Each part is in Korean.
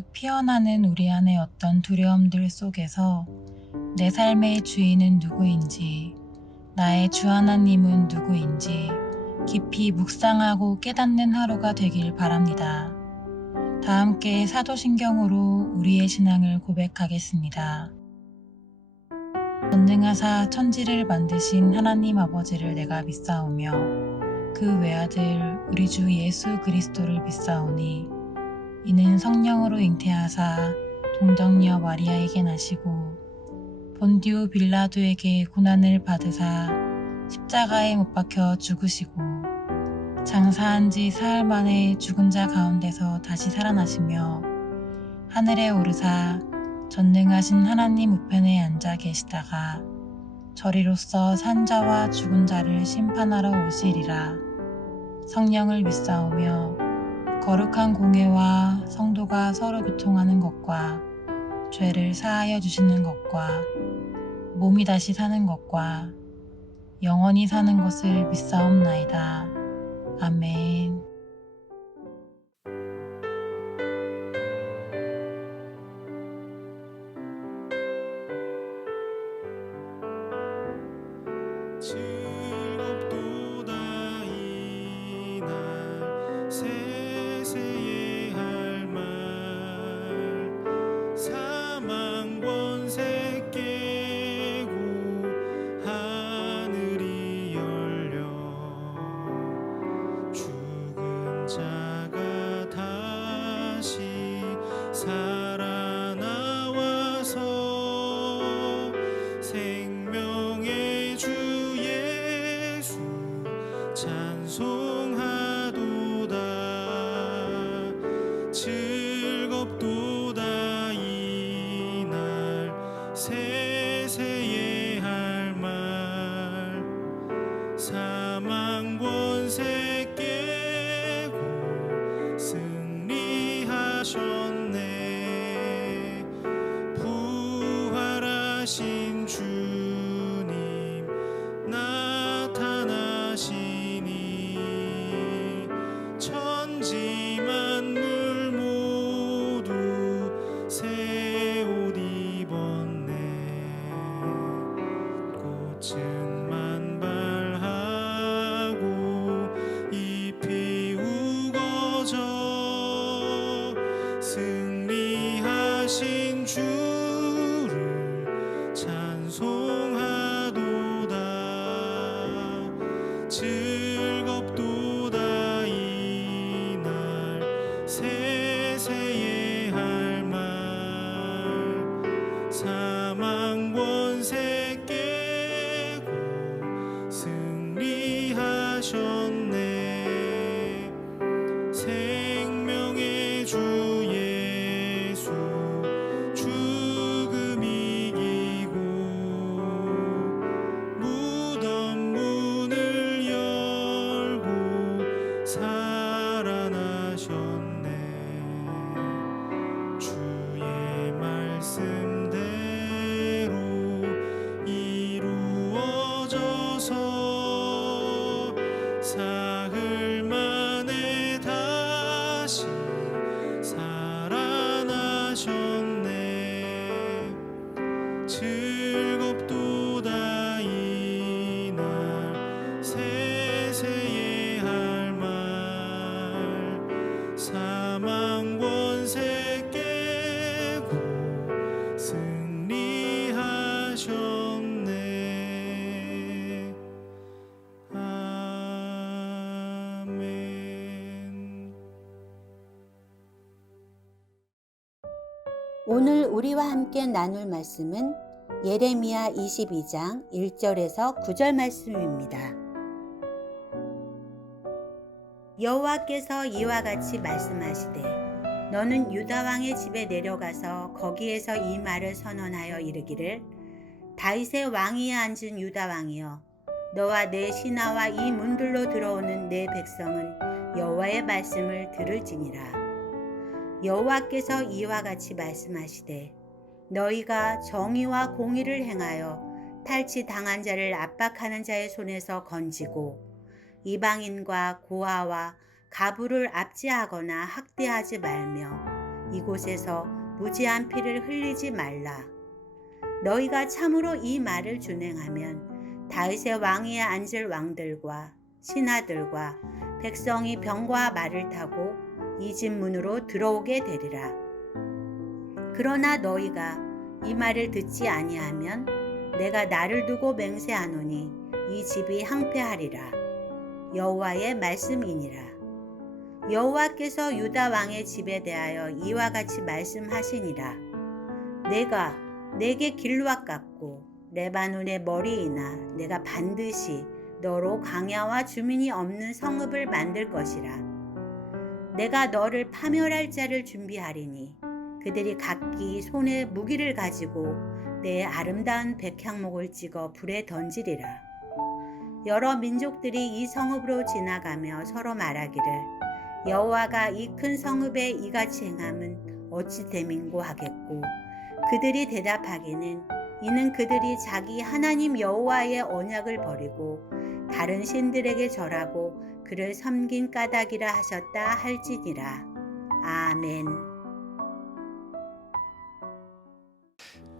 우르르 피어나는 우리 안의 어떤 두려움들 속에서 내 삶의 주인은 누구인지, 나의 주 하나님은 누구인지 깊이 묵상하고 깨닫는 하루가 되길 바랍니다. 다 함께 사도신경으로 우리의 신앙을 고백하겠습니다. 전능하사 천지를 만드신 하나님 아버지를 내가 믿사오며 그 외아들 우리 주 예수 그리스도를 믿사오니 이는 성령으로 잉태하사 동정녀 마리아에게 나시고 본디오 빌라도에게 고난을 받으사 십자가에 못 박혀 죽으시고 장사한 지 사흘 만에 죽은 자 가운데서 다시 살아나시며 하늘에 오르사 전능하신 하나님 우편에 앉아 계시다가 저리로서 산 자와 죽은 자를 심판하러 오시리라. 성령을 믿사오며 거룩한 공회와 성도가 서로 교통하는 것과 죄를 사하여 주시는 것과 몸이 다시 사는 것과 영원히 사는 것을 믿사옵나이다. 아멘. 즐겁도다 이날 세세의 할 말 사망 권세 깨고 하늘이 열려 죽은 자가 다시 살아나와서 생명의 주 예수 찬송하도다. 즐겁도다 이날 세세의 할 말 사망 권세 깨고 승리하셨네. 부활하신 주님 나타나시니 천지 만물 모두 새 옷 입었네. 꽃은 만발하고 잎이 우거져 승리하신 주를 찬송하도다. 즐겁도다 이날 세세의 할 말 사망 권세 깨고 승리하셨네. 생명의 주 예수 죽음 이기고 무덤 문을 열고 살아나셨네. 주의 말씀대로 이루어져서 사흘 만에 다시 살아나셨네. 즐겁도다 이날 세세의 할 말 사망 권세 깨고 승리하셨네. 아멘. 오늘 우리와 함께 나눌 말씀은 예레미야 22장 1절에서 9절 말씀입니다. 여호와께서 이와 같이 말씀하시되 너는 유다 왕의 집에 내려가서 거기에서 이 말을 선언하여 이르기를 다윗의 왕위에 앉은 유다 왕이여 너와 내 신하와 이 문들로 들어오는 내 백성은 여호와의 말씀을 들을지니라. 여호와께서 이와 같이 말씀하시되 너희가 정의와 공의를 행하여 탈취당한 자를 압박하는 자의 손에서 건지고 이방인과 고아와 가부를 압제하거나 학대하지 말며 이곳에서 무지한 피를 흘리지 말라. 너희가 참으로 이 말을 준행하면 다윗의 왕위에 앉을 왕들과 신하들과 백성이 병과 말을 타고 이 집 문으로 들어오게 되리라. 그러나 너희가 이 말을 듣지 아니하면 내가 나를 두고 맹세하노니 이 집이 항폐하리라. 여호와의 말씀이니라. 여호와께서 유다 왕의 집에 대하여 이와 같이 말씀하시니라. 내가 내게 길르앗 같고 레바논의 머리이나 내가 반드시 너로 광야와 주민이 없는 성읍을 만들 것이라. 내가 너를 파멸할 자를 준비하리니 그들이 각기 손에 무기를 가지고 내 아름다운 백향목을 찍어 불에 던지리라. 여러 민족들이 이 성읍으로 지나가며 서로 말하기를 여호와가 이 큰 성읍에 이같이 행함은 어찌 됨인고 하겠고, 그들이 대답하기는 이는 그들이 자기 하나님 여호와의 언약을 버리고 다른 신들에게 절하고 그를 섬긴 까닭이라 하셨다 할지니라. 아멘.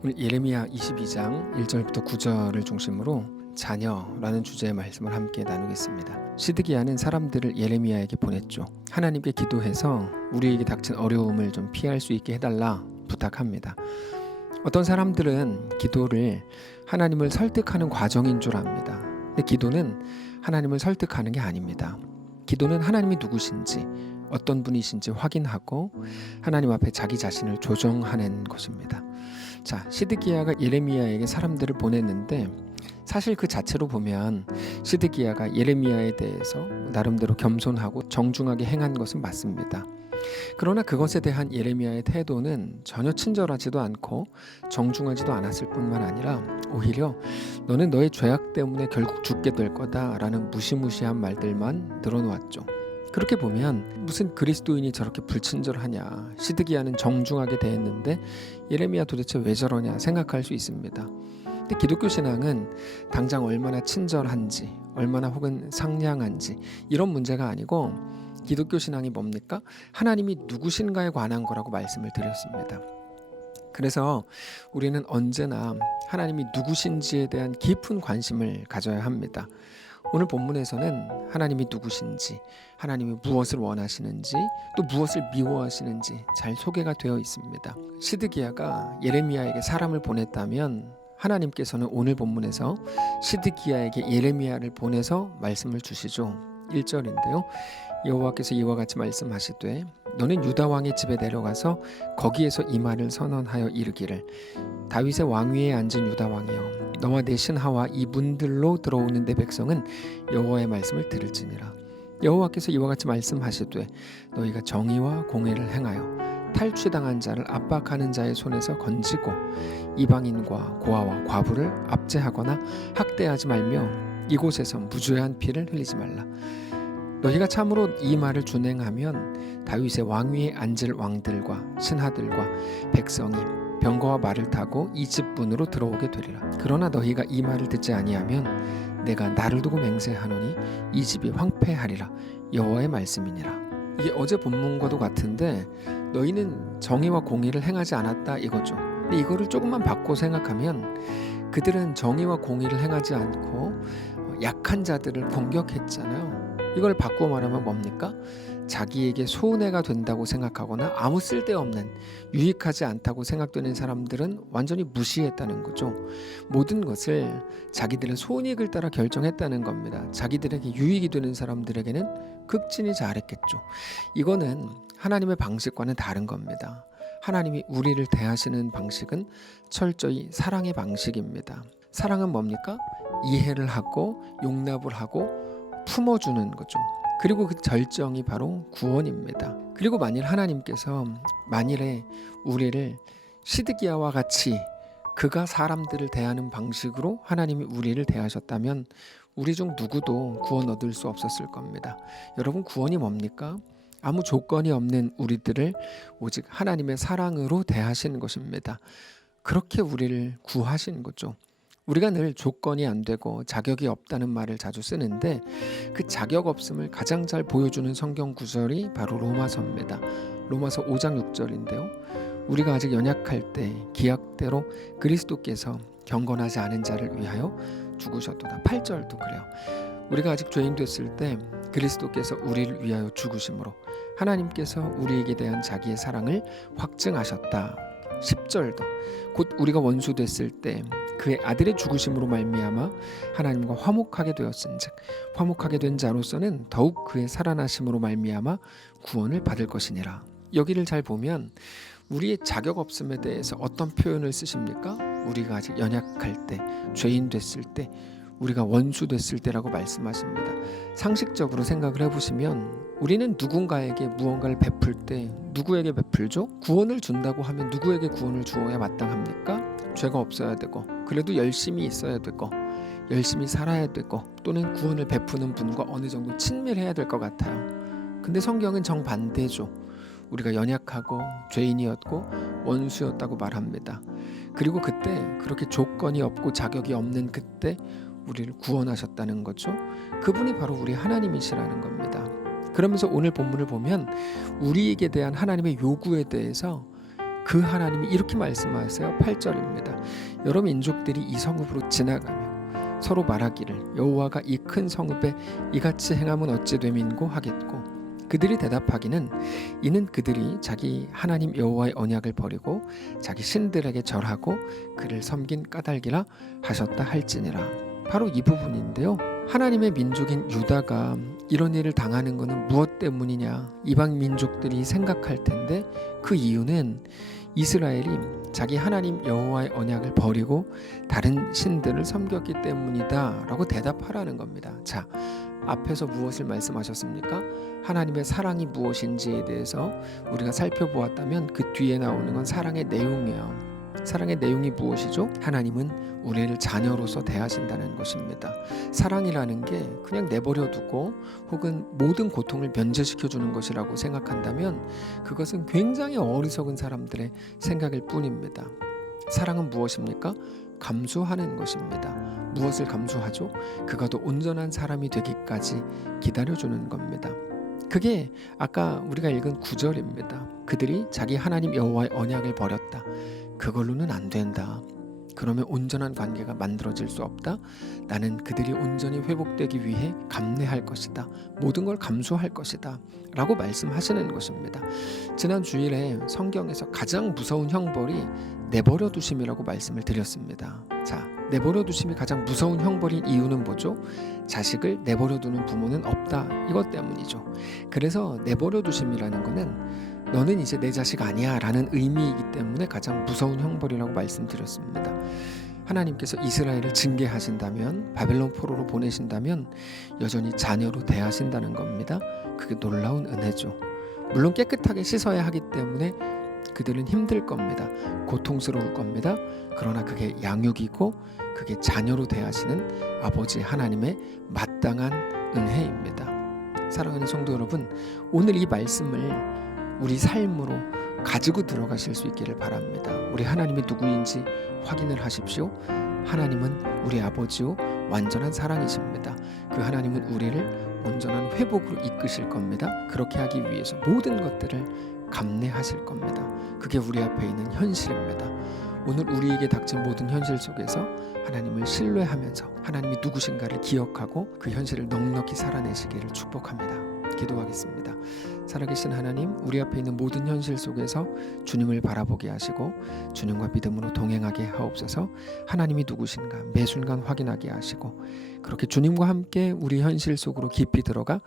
오늘 예레미야 22장 1절부터 9절을 중심으로 자녀라는 주제의 말씀을 함께 나누겠습니다. 시드기야는 사람들을 예레미야에게 보냈죠. 하나님께 기도해서 우리에게 닥친 어려움을 좀 피할 수 있게 해달라 부탁합니다. 어떤 사람들은 기도를 하나님을 설득하는 과정인 줄 압니다. 근데 기도는 하나님을 설득하는 게 아닙니다. 기도는 하나님이 누구신지, 어떤 분이신지 확인하고 하나님 앞에 자기 자신을 조정하는 것입니다. 자, 시드기야가 예레미야에게 사람들을 보냈는데 사실 그 자체로 보면 시드기야가 예레미야에 대해서 나름대로 겸손하고 정중하게 행한 것은 맞습니다. 그러나 그것에 대한 예레미야의 태도는 전혀 친절하지도 않고 정중하지도 않았을 뿐만 아니라 오히려 너는 너의 죄악 때문에 결국 죽게 될 거다라는 무시무시한 말들만 늘어놓았죠. 그렇게 보면 무슨 그리스도인이 저렇게 불친절하냐, 시드기야는 정중하게 대했는데 예레미야 도대체 왜 저러냐 생각할 수 있습니다. 근데 기독교 신앙은 당장 얼마나 친절한지, 얼마나 혹은 상냥한지 이런 문제가 아니고 기독교 신앙이 뭡니까? 하나님이 누구신가에 관한 거라고 말씀을 드렸습니다. 그래서 우리는 언제나 하나님이 누구신지에 대한 깊은 관심을 가져야 합니다. 오늘 본문에서는 하나님이 누구신지, 하나님이 무엇을 원하시는지, 또 무엇을 미워하시는지 잘 소개가 되어 있습니다. 시드기야가 예레미야에게 사람을 보냈다면 하나님께서는 오늘 본문에서 시드기야에게 예레미야를 보내서 말씀을 주시죠. 1절인데요. 여호와께서 이와 같이 말씀하시되 너는 유다 왕의 집에 내려가서 거기에서 이 말을 선언하여 이르기를 다윗의 왕위에 앉은 유다 왕이여 너와 내 신하와 이 문들로 들어오는 내 백성은 여호와의 말씀을 들을지니라. 여호와께서 이와 같이 말씀하시되 너희가 정의와 공의를 행하여 탈취당한 자를 압박하는 자의 손에서 건지고 이방인과 고아와 과부를 압제하거나 학대하지 말며 이곳에서 무죄한 피를 흘리지 말라. 너희가 참으로 이 말을 준행하면 다윗의 왕위에 앉을 왕들과 신하들과 백성이 병거와 말을 타고 이 집 문으로 들어오게 되리라. 그러나 너희가 이 말을 듣지 아니하면 내가 나를 두고 맹세하노니 이 집이 황폐하리라. 여호와의 말씀이니라. 이게 어제 본문과도 같은데 너희는 정의와 공의를 행하지 않았다 이거죠. 근데 이거를 조금만 바꿔 생각하면 그들은 정의와 공의를 행하지 않고 약한 자들을 공격했잖아요. 이걸 바꾸어 말하면 뭡니까? 자기에게 손해가 된다고 생각하거나 아무 쓸데없는 유익하지 않다고 생각되는 사람들은 완전히 무시했다는 거죠. 모든 것을 자기들의 손익을 따라 결정했다는 겁니다. 자기들에게 유익이 되는 사람들에게는 극진히 잘했겠죠. 이거는 하나님의 방식과는 다른 겁니다. 하나님이 우리를 대하시는 방식은 철저히 사랑의 방식입니다. 사랑은 뭡니까? 이해를 하고 용납을 하고 품어주는 거죠. 그리고 그 절정이 바로 구원입니다. 그리고 만일 하나님께서 만일에 우리를 시드기야와 같이 그가 사람들을 대하는 방식으로 하나님이 우리를 대하셨다면 우리 중 누구도 구원 얻을 수 없었을 겁니다. 여러분, 구원이 뭡니까? 아무 조건이 없는 우리들을 오직 하나님의 사랑으로 대하시는 것입니다. 그렇게 우리를 구하신 거죠. 우리가 늘 조건이 안 되고 자격이 없다는 말을 자주 쓰는데 그 자격 없음을 가장 잘 보여주는 성경 구절이 바로 로마서입니다. 로마서 5장 6절인데요. 우리가 아직 연약할 때 기약대로 그리스도께서 경건하지 않은 자를 위하여 죽으셨도다. 8절도 그래요. 우리가 아직 죄인 됐을 때 그리스도께서 우리를 위하여 죽으심으로 하나님께서 우리에게 대한 자기의 사랑을 확증하셨다. 10절도 곧 우리가 원수 됐을 때 그의 아들의 죽으심으로 말미암아 하나님과 화목하게 되었은즉 화목하게 된 자로서는 더욱 그의 살아나심으로 말미암아 구원을 받을 것이니라. 여기를 잘 보면 우리의 자격 없음에 대해서 어떤 표현을 쓰십니까? 우리가 아직 연약할 때, 죄인 됐을 때, 우리가 원수 됐을 때라고 말씀하십니다. 상식적으로 생각을 해보시면 우리는 누군가에게 무언가를 베풀 때 누구에게 베풀죠? 구원을 준다고 하면 누구에게 구원을 주어야 마땅합니까? 죄가 없어야 되고 그래도 열심히 있어야 되고 열심히 살아야 되고 또는 구원을 베푸는 분과 어느 정도 친밀해야 될 것 같아요. 근데 성경은 정반대죠. 우리가 연약하고 죄인이었고 원수였다고 말합니다. 그리고 그때 그렇게 조건이 없고 자격이 없는 그때 우리를 구원하셨다는 거죠. 그분이 바로 우리 하나님이시라는 겁니다. 그러면서 오늘 본문을 보면 우리에게 대한 하나님의 요구에 대해서 그 하나님이 이렇게 말씀하세요. 8절입니다. 여러 민족들이 이 성읍으로 지나가며 서로 말하기를 여호와가 이 큰 성읍에 이같이 행함은 어찌 됨인고 하겠고 그들이 대답하기는 이는 그들이 자기 하나님 여호와의 언약을 버리고 자기 신들에게 절하고 그를 섬긴 까닭이라 하셨다 할지니라. 바로 이 부분인데요. 하나님의 민족인 유다가 이런 일을 당하는 것은 무엇 때문이냐? 이방 민족들이 생각할 텐데 그 이유는 이스라엘이 자기 하나님 여호와의 언약을 버리고 다른 신들을 섬겼기 때문이다 라고 대답하라는 겁니다. 자, 앞에서 무엇을 말씀하셨습니까? 하나님의 사랑이 무엇인지에 대해서 우리가 살펴보았다면 그 뒤에 나오는 건 사랑의 내용이에요. 사랑의 내용이 무엇이죠? 하나님은 우리를 자녀로서 대하신다는 것입니다. 사랑이라는 게 그냥 내버려 두고 혹은 모든 고통을 면제시켜 주는 것이라고 생각한다면 그것은 굉장히 어리석은 사람들의 생각일 뿐입니다. 사랑은 무엇입니까? 감수하는 것입니다. 무엇을 감수하죠? 그가 더 온전한 사람이 되기까지 기다려주는 겁니다. 그게 아까 우리가 읽은 9절입니다. 그들이 자기 하나님 여호와의 언약을 버렸다. 그걸로는 안 된다. 그러면 온전한 관계가 만들어질 수 없다. 나는 그들이 온전히 회복되기 위해 감내할 것이다. 모든 걸 감수할 것이다. 라고 말씀하시는 것입니다. 지난 주일에 성경에서 가장 무서운 형벌이 내버려 두심이라고 말씀을 드렸습니다. 자, 내버려 두심이 가장 무서운 형벌인 이유는 뭐죠? 자식을 내버려 두는 부모는 없다. 이것 때문이죠. 그래서 내버려 두심이라는 거는 너는 이제 내 자식 아니야 라는 의미이기 때문에 가장 무서운 형벌이라고 말씀드렸습니다. 하나님께서 이스라엘을 징계하신다면 바벨론 포로로 보내신다면 여전히 자녀로 대하신다는 겁니다. 그게 놀라운 은혜죠. 물론 깨끗하게 씻어야 하기 때문에 그들은 힘들 겁니다. 고통스러울 겁니다. 그러나 그게 양육이고 그게 자녀로 대하시는 아버지 하나님의 마땅한 은혜입니다. 사랑하는 성도 여러분, 오늘 이 말씀을 우리 삶으로 가지고 들어가실 수 있기를 바랍니다. 우리 하나님이 누구인지 확인을 하십시오. 하나님은 우리 아버지요 완전한 사랑이십니다. 그 하나님은 우리를 온전한 회복으로 이끄실 겁니다. 그렇게 하기 위해서 모든 것들을 감내하실 겁니다. 그게 우리 앞에 있는 현실입니다. 오늘 우리에게 닥친 모든 현실 속에서 하나님을 신뢰하면서 하나님이 누구신가를 기억하고 그 현실을 넉넉히 살아내시기를 축복합니다. 기도하겠습니다. 살아계신 하나님, 우리 앞에 있는 모든 현실 속에서 주님을 바라보게 하시고 주님과 믿음으로 동행하게 하옵소서. 하나님이 누구신가 매 순간 확인하게 하시고 그렇게 주님과 함께 우리 현실 속으로 깊이 들어가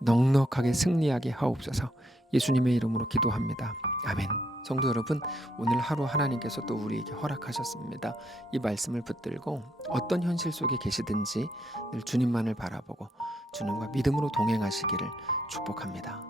넉넉하게 승리하게 하옵소서. 예수님의 이름으로 기도합니다. 아멘. 성도 여러분, 오늘 하루 하나님께서 또 우리에게 허락하셨습니다. 이 말씀을 붙들고 어떤 현실 속에 계시든지 늘 주님만을 바라보고 주님과 믿음으로 동행하시기를 축복합니다.